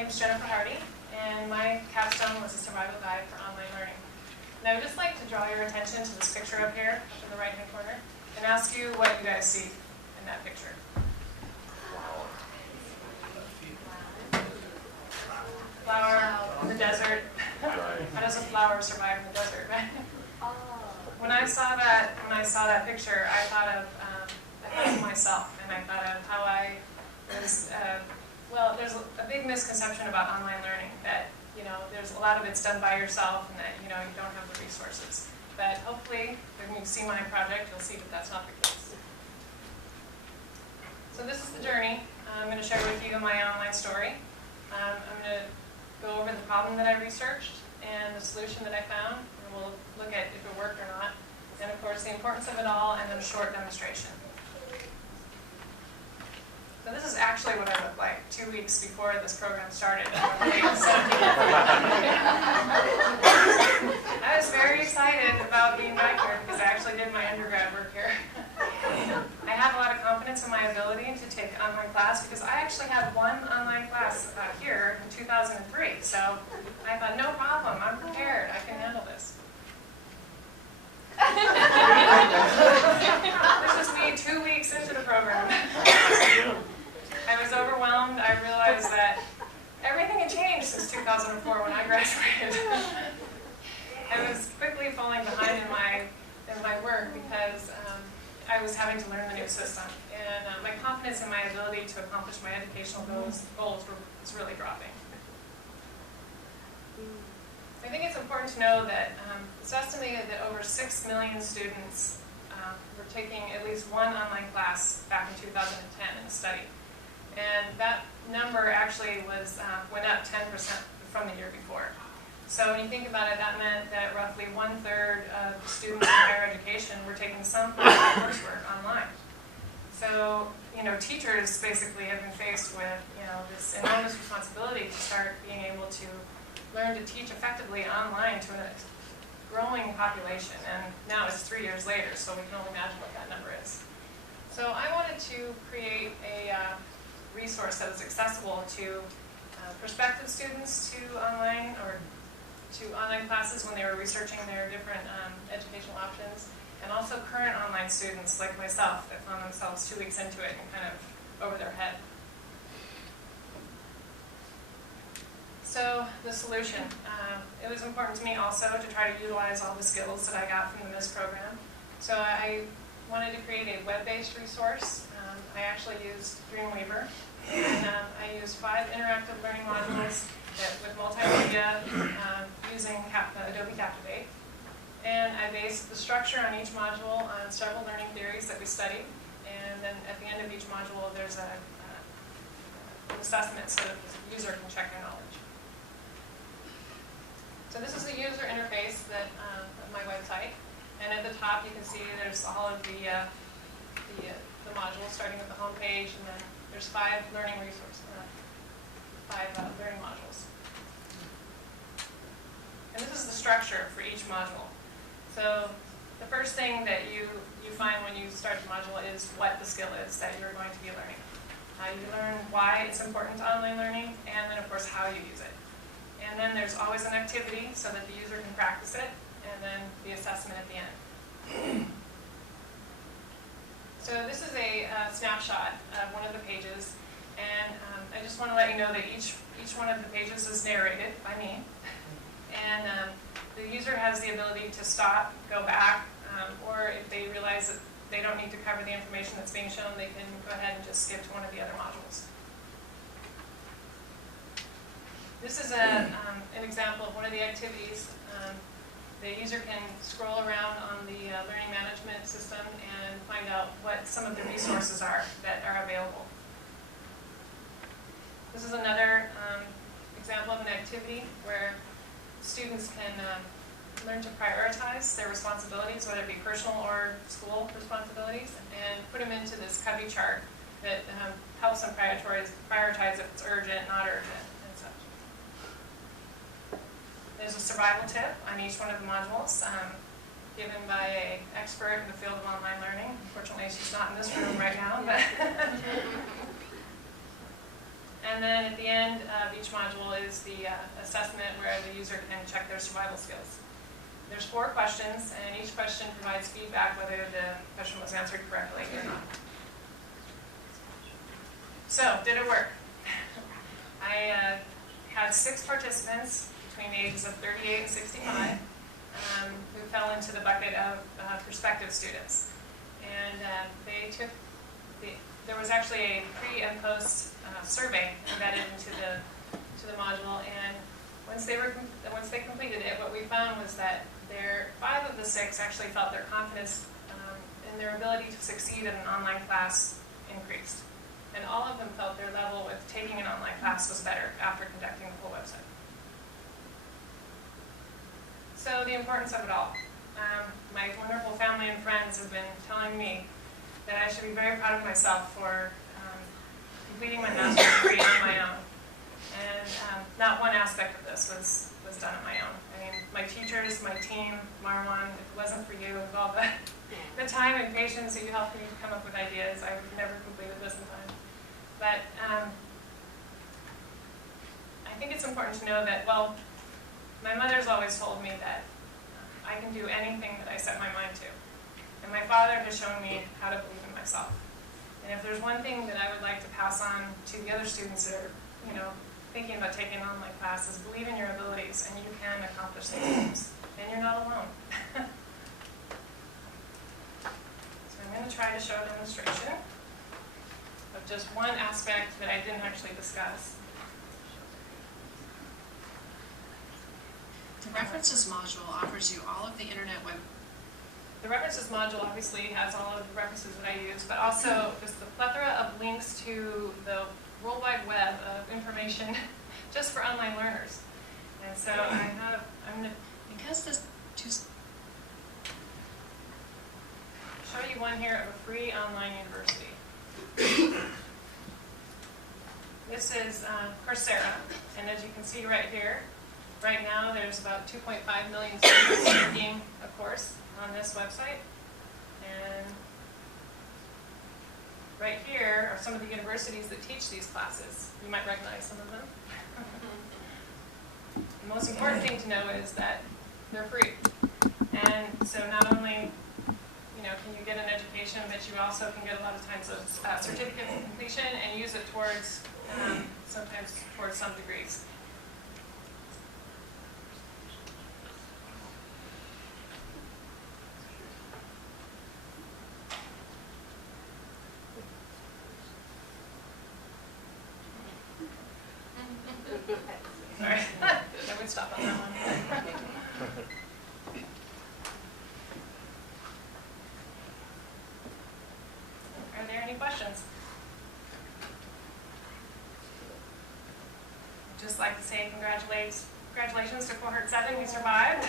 name's Jennifer Harty, and my capstone was a survival guide for online learning. And I would just like to draw your attention to this picture up here, up in the right-hand corner, and ask you what you guys see in that picture. Flower in the desert. How does a flower survive in the desert? When I saw that picture, I thought of myself, and I thought of how I was. Well, there's a big misconception about online learning that there's a lot of it's done by yourself, and that you don't have the resources. But hopefully, when you see my project, you'll see that that's not the case. So this is the journey. I'm going to share with you my online story. I'm going to go over the problem that I researched and the solution that I found, and we'll look at if it worked or not, and of course the importance of it all, and then a short demonstration. So this is actually what I looked like 2 weeks before this program started. I was very excited about being back here because I actually did my undergrad work here. I have a lot of confidence in my ability to take online class because I actually had one online class here in 2003. So I thought, no problem, I'm prepared, I can handle this. This was me 2 weeks into the program. I was overwhelmed. I realized that everything had changed since 2004 when I graduated. I was quickly falling behind in my work because I was having to learn the new system, and my confidence in my ability to accomplish my educational goals was really dropping. I think it's important to know that it's estimated that over 6 million students were taking at least one online class back in 2010 in the study. And that number actually went up 10% from the year before. So when you think about it, that meant that roughly 1/3 of students in higher education were taking some form of coursework online. So teachers basically have been faced with this enormous responsibility to start being able to learn to teach effectively online to a growing population. And now it's 3 years later, so we can only imagine what that number is. So I wanted to create a resource that was accessible to prospective students to online classes when they were researching their different educational options, and also current online students like myself that found themselves 2 weeks into it and kind of over their head. So the solution. It was important to me also to try to utilize all the skills that I got from the MIS program. So I wanted to create a web-based resource. I actually used Dreamweaver, and I used 5 interactive learning modules with multimedia using Adobe Captivate. And I based the structure on each module on several learning theories that we studied. And then at the end of each module, there's an assessment so that the user can check their knowledge. So this is the user interface of my website. And at the top, you can see there's all of the modules, starting with the home page, and then there's 5 learning resources, 5 learning modules. And this is the structure for each module. So the first thing that you find when you start the module is what the skill is that you're going to be learning. You learn why it's important to online learning, and then of course how you use it. And then there's always an activity so that the user can practice it, and then the assessment at the end. So this is a snapshot of one of the pages, and I just want to let you know that each one of the pages is narrated by me, and the user has the ability to stop, go back, or if they realize that they don't need to cover the information that's being shown, they can go ahead and just skip to one of the other modules. This is an example of one of the activities. The user can scroll around on the learning management system and find out what some of the resources are that are available. This is another example of an activity where students can learn to prioritize their responsibilities, whether it be personal or school responsibilities, and put them into this cubby chart that helps them prioritize if it's urgent, not urgent, and such. There's a survival tip on each one of the modules given by an expert in the field of online learning. Unfortunately, she's not in this room right now. But And then at the end of each module is the assessment where the user can check their survival skills. There's 4 questions, and each question provides feedback whether the question was answered correctly or not. So, did it work? I had 6 participants between the ages of 38 and 65 who fell into the bucket of prospective students. And there was actually a pre and post survey embedded into the module, and once they completed it, what we found was that 5 of the 6 actually felt their confidence in their ability to succeed in an online class increased. And all of them felt their level with taking an online class was better after conducting the full website. So the importance of it all. My wonderful family and friends have been telling me that I should be very proud of myself for completing my master's degree on my own. And not one aspect of this was done on my own. I mean, my teachers, my team, Marwan, if it wasn't for you, with all the time and patience that you helped me come up with ideas, I would have never completed this in time. But I think it's important to know that, well, my mother's always told me that I can do anything that I set my mind to. And my father has shown me how to believe in myself. And if there's one thing that I would like to pass on to the other students that are, thinking about taking an online class, is believe in your abilities, and you can accomplish these things. And you're not alone. So I'm going to try to show a demonstration of just one aspect that I didn't actually discuss. The References module offers you all of the internet web. The References module obviously has all of the references that I use, but also just the plethora of links to the World Wide Web of information just for online learners. And so I'm going to, because this show you one here of a free online university. This is Coursera, and as you can see right here, right now there's about 2.5 million students taking a course on this website. And right here are some of the universities that teach these classes. You might recognize some of them. The most important thing to know is that they're free. And so not only can you get an education, but you also can get a lot of times a certificate of completion and use it towards, sometimes towards some degrees. Sorry, I would stop on that one. Are there any questions? I'd just like to say congratulations to cohort 7 who survived.